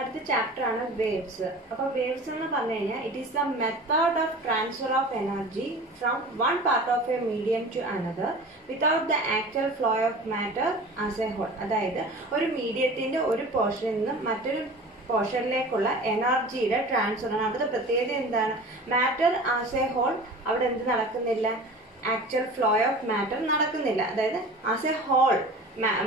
അടുത്ത ചാപ്റ്റർ ആണ് വേവ്സ്. അപ്പോൾ വേവ്സ് എന്ന് പറഞ്ഞു കഴിഞ്ഞാൽ it is the method of transfer of energy from one part of a medium to another without the actual flow of matter as a whole. അതായത് ഒരു മീഡിയത്തിന്റെ ഒരു പോർഷനിൽ നിന്നും മറ്റൊരു പോർഷനിലേക്കുള്ള എനർജിയുടെ ട്രാൻസ്ഫർ ആണ്. അവിടുത്തെ പ്രത്യേകത എന്താണ്? മാറ്റർ ആസ് എ ഹോൾ അവിടെ എന്ത് നടക്കുന്നില്ല? ആക്ച്വൽ ഫ്ലോ ഓഫ് മാറ്റർ നടക്കുന്നില്ല. അതായത് ആസ് എ ഹോൾ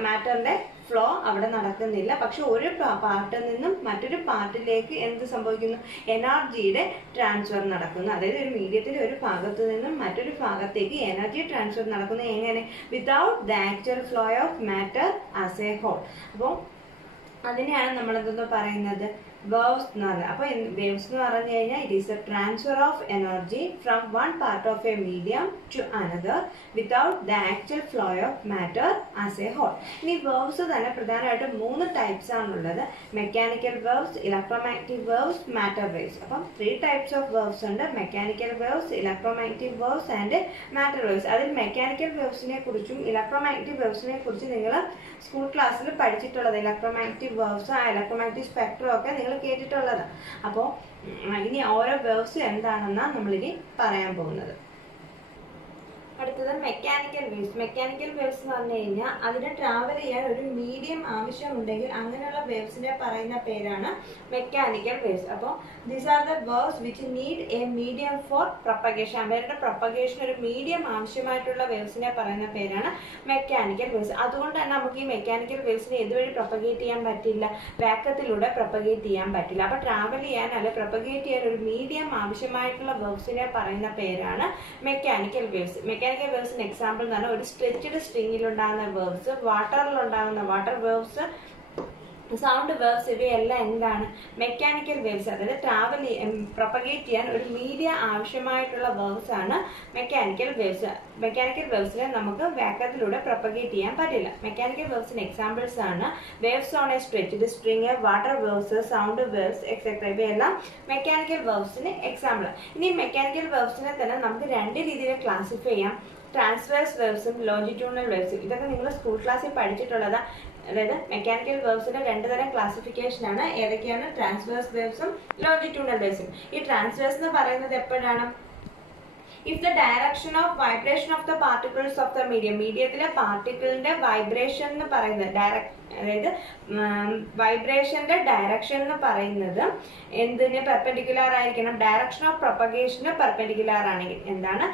മാറ്ററിന്റെ ഫ്ലോ അവിടെ നടക്കുന്നില്ല. പക്ഷെ ഒരു പാർട്ടിൽ നിന്നും മറ്റൊരു പാർട്ടിലേക്ക് എന്ത് സംഭവിക്കുന്നു? എനർജിയുടെ ട്രാൻസ്ഫർ നടക്കുന്നു. അതായത് ഒരു മീഡിയത്തിന്റെ ഒരു ഭാഗത്ത് നിന്നും മറ്റൊരു ഭാഗത്തേക്ക് എനർജി ട്രാൻസ്ഫർ നടക്കുന്നത് എങ്ങനെ? Without the actual flow of matter as a whole. അപ്പോൾ അതിനെയാണ് നമ്മൾ എന്തെന്ന് പറയുന്നത്? വേവ്സ് എന്ന് പറയുന്നത്. അപ്പോൾ വേവ്സ് എന്ന് പറഞ്ഞു കഴിഞ്ഞാൽ it is a transfer of energy from one part of a medium to another without the actual flow of matter as a whole. ഇനി വേവ്സ് തന്നെ പ്രധാനമായിട്ടും 3 ടൈപ്സ് ആണുള്ളത്: mechanical waves, electromagnetic waves, matter waves. അപ്പം 3 types of waves ഉണ്ട്: mechanical waves, electromagnetic waves and matter waves. അതിൽ mechanical വേവ്സിനെ കുറിച്ചും electromagnetic waves കുറിച്ചും നിങ്ങൾ സ്കൂൾ ക്ലാസ്സിൽ പഠിച്ചിട്ടുള്ളത്. ഇലക്ട്രോമാഗ്നറ്റിക് വേവ്സ്, ഇലക്ട്രോമാഗ്നറ്റിക് സ്പെക്ട്രം ഒക്കെ നിങ്ങൾ കേട്ടിട്ടുള്ളത്. അപ്പോൾ ഇനി ഓരോ വേവ്സ് എന്താണെന്നാണ് നമ്മളിനി പറയാൻ പോകുന്നത്. അടുത്തത് മെക്കാനിക്കൽ വേവ്സ്. മെക്കാനിക്കൽ വേവ്സ് എന്ന് പറഞ്ഞു കഴിഞ്ഞാൽ അതിനെ ട്രാവൽ ചെയ്യാൻ ഒരു മീഡിയം ആവശ്യമുണ്ടെങ്കിൽ അങ്ങനെയുള്ള വേവ്സിനെ പറയുന്ന പേരാണ് മെക്കാനിക്കൽ വേവ്സ്. അപ്പോൾ these are the waves which need A medium four propagation. അവരുടെ പ്രൊപ്പഗേഷൻ ഒരു മീഡിയം ആവശ്യമായിട്ടുള്ള വേവ്സിനെ പറയുന്ന പേരാണ് മെക്കാനിക്കൽ വേവ്സ്. അതുകൊണ്ട് തന്നെ നമുക്ക് ഈ മെക്കാനിക്കൽ വേവ്സിനെ ഇതുവഴി പ്രൊപ്പഗേറ്റ് ചെയ്യാൻ പറ്റില്ല, വാക്വത്തിലൂടെ പ്രൊപ്പഗേറ്റ് ചെയ്യാൻ പറ്റില്ല. അപ്പോൾ ട്രാവൽ ചെയ്യാൻ അല്ലെ പ്രൊപ്പഗേറ്റ് ചെയ്യാൻ ഒരു മീഡിയം ആവശ്യമായിട്ടുള്ള വേവ്സിനെ പറയുന്ന പേരാണ് മെക്കാനിക്കൽ വേവ്സ്. മെക്കാനിക്കൽ വേവ്സിന് എക്സാമ്പിൾ എന്ന് പറഞ്ഞാൽ ഒരു സ്ട്രെച്ച്ഡ് സ്ട്രിങ്ങിൽ ഉണ്ടാകുന്ന വേവ്സ്, വാട്ടറിൽ ഉണ്ടാകുന്ന വാട്ടർ വേവ്സ്, സൗണ്ട് വേവ്സ്, ഇവയെല്ലാം എന്താണ്? Mechanical waves. അതായത് ട്രാവൽ പ്രൊപ്പഗേറ്റ് ചെയ്യാൻ ഒരു മീഡിയ ആവശ്യമായിട്ടുള്ള വേവ്സ് ആണ് മെക്കാനിക്കൽ വേവ്സ്. മെക്കാനിക്കൽ വേവ്സിനെ നമുക്ക് വാക്വത്തിലൂടെ പ്രൊപ്പഗേറ്റ് ചെയ്യാൻ പറ്റില്ല. മെക്കാനിക്കൽ വേവ്സിന് എക്സാമ്പിൾസ് ആണ് waves on A stretched string, water waves, sound waves etcetera. ഇവയെല്ലാം മെക്കാനിക്കൽ വേവ്സിന് എക്സാമ്പിൾ. ഇനി മെക്കാനിക്കൽ വേവ്സിനെ തന്നെ നമുക്ക് 2 രീതിയിൽ ക്ലാസിഫൈ ചെയ്യാം: ട്രാൻസ്വേഴ്സ് വേവ്സും ലോഞ്ചിറ്റ്യൂണൽ വേവ്സും. ഇതൊക്കെ നിങ്ങൾ സ്കൂൾ ക്ലാസ്സിൽ പഠിച്ചിട്ടുള്ളതാ. അതായത് മെക്കാനിക്കൽ വേവ്സിന്റെ 2 തരം ക്ലാസിഫിക്കേഷൻ ആണ്. ഏതൊക്കെയാണ്? ട്രാൻസ്വേഴ്സ് വേവ്സും ലോഞ്ചിറ്റ്യൂണൽ വേവ്സും. ഈ ട്രാൻസ്വേഴ്സ് എന്ന് പറയുന്നത് എപ്പോഴാണ്? If the direction of vibration of the particles of the medium, മീഡിയത്തിലെ പാർട്ടിക്കിളിന്റെ വൈബ്രേഷൻ എന്ന് പറയുന്നത് അതായത് വൈബ്രേഷന്റെ ഡയറക്ഷൻ എന്ന് പറയുന്നത് എന്തിന് പെർപെൻഡിക്കുലർ ആയിരിക്കണം? ഡയറക്ഷൻ ഓഫ് പ്രൊപ്പഗേഷന് പെർപെൻഡിക്കുലർ ആണെങ്കിൽ. എന്താണ്?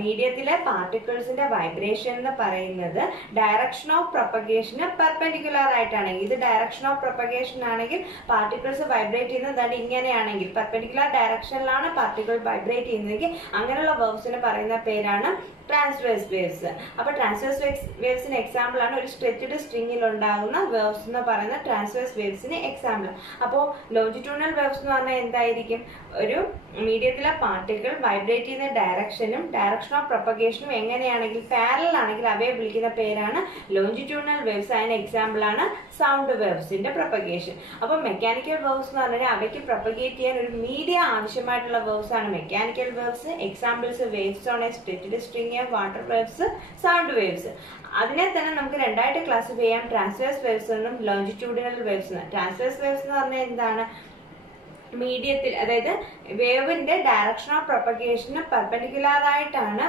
മീഡിയത്തിലെ പാർട്ടിക്കിൾസിന്റെ വൈബ്രേഷൻ എന്ന് പറയുന്നത് ഡയറക്ഷൻ ഓഫ് പ്രൊപ്പഗേഷന് പെർപെൻഡിക്കുലർ ആയിട്ടാണെങ്കിൽ, ഇത് ഡയറക്ഷൻ ഓഫ് പ്രൊപ്പഗേഷൻ ആണെങ്കിൽ പാർട്ടിക്കിൾസ് വൈബ്രേറ്റ് ചെയ്യുന്നത് ഇങ്ങനെയാണെങ്കിൽ പെർപെൻഡിക്കുലർ ഡയറക്ഷനിലാണ് പാർട്ടിക്കിൾ വൈബ്രേറ്റ് ചെയ്യുന്നതെങ്കിൽ അങ്ങനെയുള്ള വേവ്സിന് പറയുന്ന പേരാണ് ട്രാൻസ്വേഴ്സ് വേവ്സ്. അപ്പോൾ ട്രാൻസ്വേഴ്സ് വേവ്സിന് എക്സാമ്പിൾ ആണ് ഒരു സ്ട്രെച്ച്ഡ് സ്ട്രിങ്ങിൽ ഉണ്ടാകുന്ന വേവ്സ് എന്ന് പറയുന്ന ട്രാൻസ്വേഴ്സ് വേവ്സിന് എക്സാമ്പിൾ. അപ്പോൾ ലോഞ്ചിറ്റ്യൂണൽ വേവ്സ് എന്ന് പറഞ്ഞാൽ എന്തായിരിക്കും? ഒരു മീഡിയത്തിലെ പാർട്ടിക്കിൾ വൈബ്രേറ്റ് ചെയ്യുന്ന ഡയറക്ഷനും ഡയറക്ഷൻ ഓഫ് പ്രൊപ്പഗേഷനും എങ്ങനെയാണെങ്കിൽ പാരലൽ ആണെങ്കിൽ അവയെ വിളിക്കുന്ന പേരാണ് ലോഞ്ചിറ്റ്യൂണൽ വേവ്സ്. അതിന് എക്സാമ്പിൾ ആണ് സൗണ്ട് വേവ്സിന്റെ പ്രൊപ്പഗേഷൻ. അപ്പോൾ മെക്കാനിക്കൽ വേവ്സ് എന്ന് പറഞ്ഞാൽ അവയ്ക്ക് പ്രൊപ്പഗേറ്റ് ചെയ്യാൻ ഒരു മീഡിയ ആവശ്യമായിട്ടുള്ള വേവ്സ് ആണ് mechanical waves. Examples waves on A stretched string, water waves, sound waves. അതിനെ തന്നെ നമുക്ക് 2 ആയിട്ട് ക്ലാസിഫൈ ചെയ്യാം: ട്രാൻസ്വേഴ്സ് വേവ്സ് എന്നും ലോഞ്ചിറ്റ്യൂഡിനൽ വേവ്സ് എന്നും. ട്രാൻസ്വേഴ്സ് വേവ്സ് എന്ന് പറഞ്ഞാൽ എന്താണ്? മീഡിയത്തിൽ, അതായത് വേവിന്റെ ഡയറക്ഷൻ ഓഫ് പ്രൊപ്പഗേഷന് പെർപെൻഡിക്കുലർ ആയിട്ടാണ്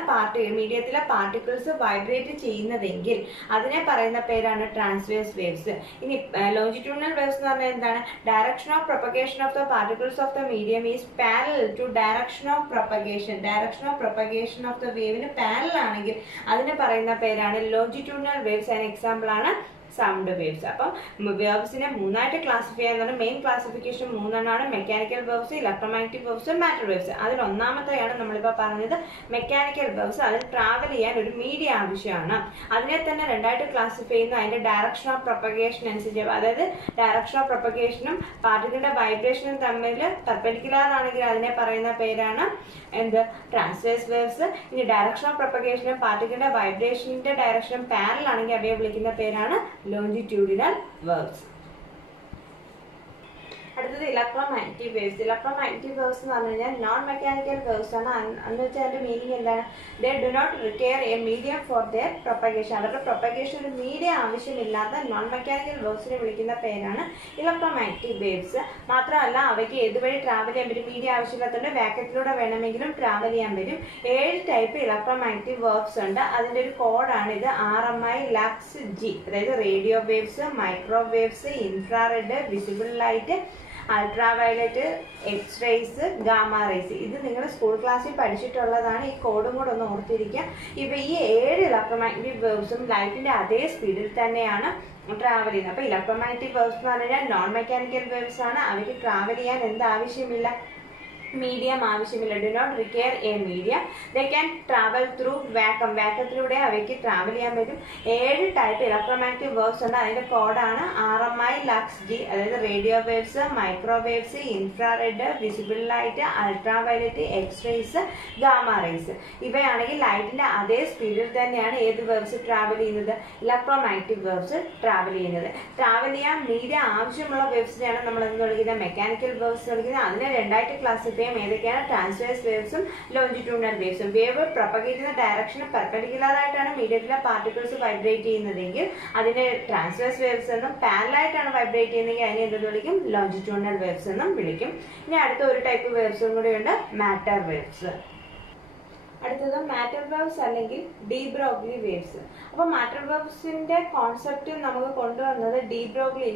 മീഡിയത്തിലെ പാർട്ടിക്കിൾസ് വൈബ്രേറ്റ് ചെയ്യുന്നതെങ്കിൽ അതിനെ പറയുന്ന പേരാണ് ട്രാൻസ്വേഴ്സ് വേവ്സ്. ഇനി ലോഞ്ചിറ്റ്യൂഡിനൽ വേവ്സ് എന്ന് പറഞ്ഞാൽ എന്താണ്? Direction of propagation of the particles of the medium is parallel to direction of propagation. Direction of propagation of the വേവിന് പാരലൽ ആണെങ്കിൽ അതിനെ പറയുന്ന പേരാണ് ലോഞ്ചിറ്റ്യൂഡിനൽ വേവ്സ്. അതിന് എക്സാമ്പിൾ ആണ് സൗണ്ട് വേവ്സ്. അപ്പം വേവ്സിനെ 3 ആയിട്ട് ക്ലാസിഫൈ ചെയ്യുന്ന മെയിൻ ക്ലാസിഫിക്കേഷൻ 3 എണ്ണമാണ്: mechanical waves, electromagnetic waves, matter waves. അതിൽ ഒന്നാമത്തെയാണ് നമ്മളിപ്പോൾ പറഞ്ഞത് മെക്കാനിക്കൽ വേവ്സ്. അതിൽ ട്രാവൽ ചെയ്യാൻ ഒരു മീഡിയ ആവശ്യമാണ്. അതിനെ തന്നെ 2 ആയിട്ട് ക്ലാസിഫൈ ചെയ്യുന്നു അതിന്റെ ഡയറക്ഷൻ ഓഫ് പ്രൊപ്പഗേഷൻ അനുസരിച്ച്. അതായത് ഡയറക്ഷൻ ഓഫ് പ്രൊപ്പഗേഷനും പാർട്ടിക്കിളിന്റെ വൈബ്രേഷനും തമ്മിൽ പെർപെൻഡിക്കുലർ ആണെങ്കിൽ അതിനെ പറയുന്ന പേരാണ് എന്ത്? Transverse waves. ഇനി ഡയറക്ഷൻ ഓഫ് പ്രൊപ്പഗേഷനും പാർട്ടിക്കിളിന്റെ വൈബ്രേഷന്റെ ഡയറക്ഷനും പാരലൽ ആണെങ്കിൽ അവയെ വിളിക്കുന്ന പേരാണ് ലോഞ്ചിറ്റ്യൂഡിനൽ വേവ്സ്. അടുത്തത് ഇലക്ട്രോമാഗ്നറ്റിക് വേവ്സ്. ഇലക്ട്രോമാഗ്നറ്റിക് വേവ്സ് എന്ന് പറഞ്ഞു കഴിഞ്ഞാൽ നോൺ മെക്കാനിക്കൽ വേവ്സ് ആണ്. എന്ന് വെച്ചാൽ അതിന്റെ മീനിങ് എന്താണ്? They do not require a medium for their propagation. അവരുടെ പ്രൊപ്പഗേഷൻ ഒരു മീഡിയം ആവശ്യമില്ലാത്ത നോൺ മെക്കാനിക്കൽ വേവ്സിനെ വിളിക്കുന്ന പേരാണ് ഇലക്ട്രോമാഗ്നറ്റിക് വേവ്സ്. മാത്രമല്ല അവയ്ക്ക് ഏതുവഴി ട്രാവൽ ചെയ്യാൻ പറ്റും? മീഡിയം ആവശ്യമില്ലാത്തതുകൊണ്ട് വാക്വത്തിലൂടെ വേണമെങ്കിലും ട്രാവൽ ചെയ്യാൻ പറ്റും. 7 ടൈപ്പ് ഇലക്ട്രോമാഗ്നറ്റിക് വേവ്സ് ഉണ്ട്. അതിന്റെ ഒരു കോഡാണ് ഇത് RMI ലക്സ് G. അതായത് radio waves, microwaves, infrared, visible light, ultraviolet, X-rays, gamma rays. ഇത് നിങ്ങൾ സ്കൂൾ ക്ലാസ്സിൽ പഠിച്ചിട്ടുള്ളതാണ്. ഈ കോഡും കൂടെ ഒന്ന് ഓർത്തിരിക്കുക. ഇപ്പൊ ഈ 7 ഇലക്ട്രോമാഗ്നറ്റിക് വേവ്സും ലൈറ്റിന്റെ അതേ സ്പീഡിൽ തന്നെയാണ് ട്രാവൽ ചെയ്യുന്നത്. അപ്പൊ ഇലക്ട്രോമാഗ്നറ്റിക് വേവ്സ് എന്ന് പറഞ്ഞാൽ നോൺ മെക്കാനിക്കൽ വേവ്സ് ആണ്. അവയ്ക്ക് ട്രാവൽ ചെയ്യാൻ എന്ത് ആവശ്യമില്ല? മീഡിയം ആവശ്യമില്ല. Do not require a medium. They can travel through vacuum. വാക്വത്തിലൂടെ അവയ്ക്ക് ട്രാവൽ ചെയ്യാൻ പറ്റും. 7 ടൈപ്പ് ഇലക്ട്രോമാഗ്നറ്റിക് വേവ്സ് ഉണ്ട്. അതിന്റെ കോഡാണ് RMI ലക്സ് G. അതായത് radio waves, microwaves, infrared, visible light, ultraviolet, X-rays, gamma rays. ഇവയാണെങ്കിൽ ലൈറ്റിന്റെ അതേ സ്പീഡിൽ തന്നെയാണ് ഏത് വേവ്സ് ട്രാവൽ ചെയ്യുന്നത്? ഇലക്ട്രോമാഗ്നറ്റിക് വേവ്സ് ട്രാവൽ ചെയ്യുന്നത്. ട്രാവൽ ചെയ്യാൻ മീഡിയം ആവശ്യമുള്ള വേവ്സിനെയാണ് നമ്മൾ എന്ത് വിളിക്കുന്നത്? മെക്കാനിക്കൽ വേവ്സ് വിളിക്കുന്നത്. അതിനെ 2 ആയിട്ട് ക്ലാസ് ഏതൊക്കെയാണ്? ട്രാൻസ്വേഴ്സ് വേവ്സും ലോഞ്ചിറ്റ്യൂഡിനൽ വേവ്സും. വേവ് പ്രൊപ്പഗേറ്റ് ചെയ്യുന്ന ഡയറക്ഷന് പെർപെൻഡിക്കുലർ ആയിട്ടാണ് മീഡിയത്തിലെ പാർട്ടിക്കിൾസ് വൈബ്രേറ്റ് ചെയ്യുന്നതെങ്കിൽ അതിനെ ട്രാൻസ്വേഴ്സ് വേവ്സ് എന്നും, പാരലൽ ആയിട്ടാണ് വൈബ്രേറ്റ് ചെയ്യുന്നതെങ്കിൽ അതിനെ എന്ത് വിളിക്കും? ലോഞ്ചിറ്റ്യൂഡിനൽ വേവ്സ് എന്നും വിളിക്കും. ഇനി അടുത്ത ഒരു ടൈപ്പ് വേവ്സും കൂടിയുണ്ട്, മാറ്റർ വേവ്സ്. അടുത്തത് മാറ്റർ വേവ്സ് അല്ലെങ്കിൽ ഡി ബ്രോഗ്ലി വേവ്സ്. അപ്പൊ മാറ്റർ വേവ്സിന്റെ കോൺസെപ്റ്റ് നമുക്ക് കൊണ്ടുവന്നത്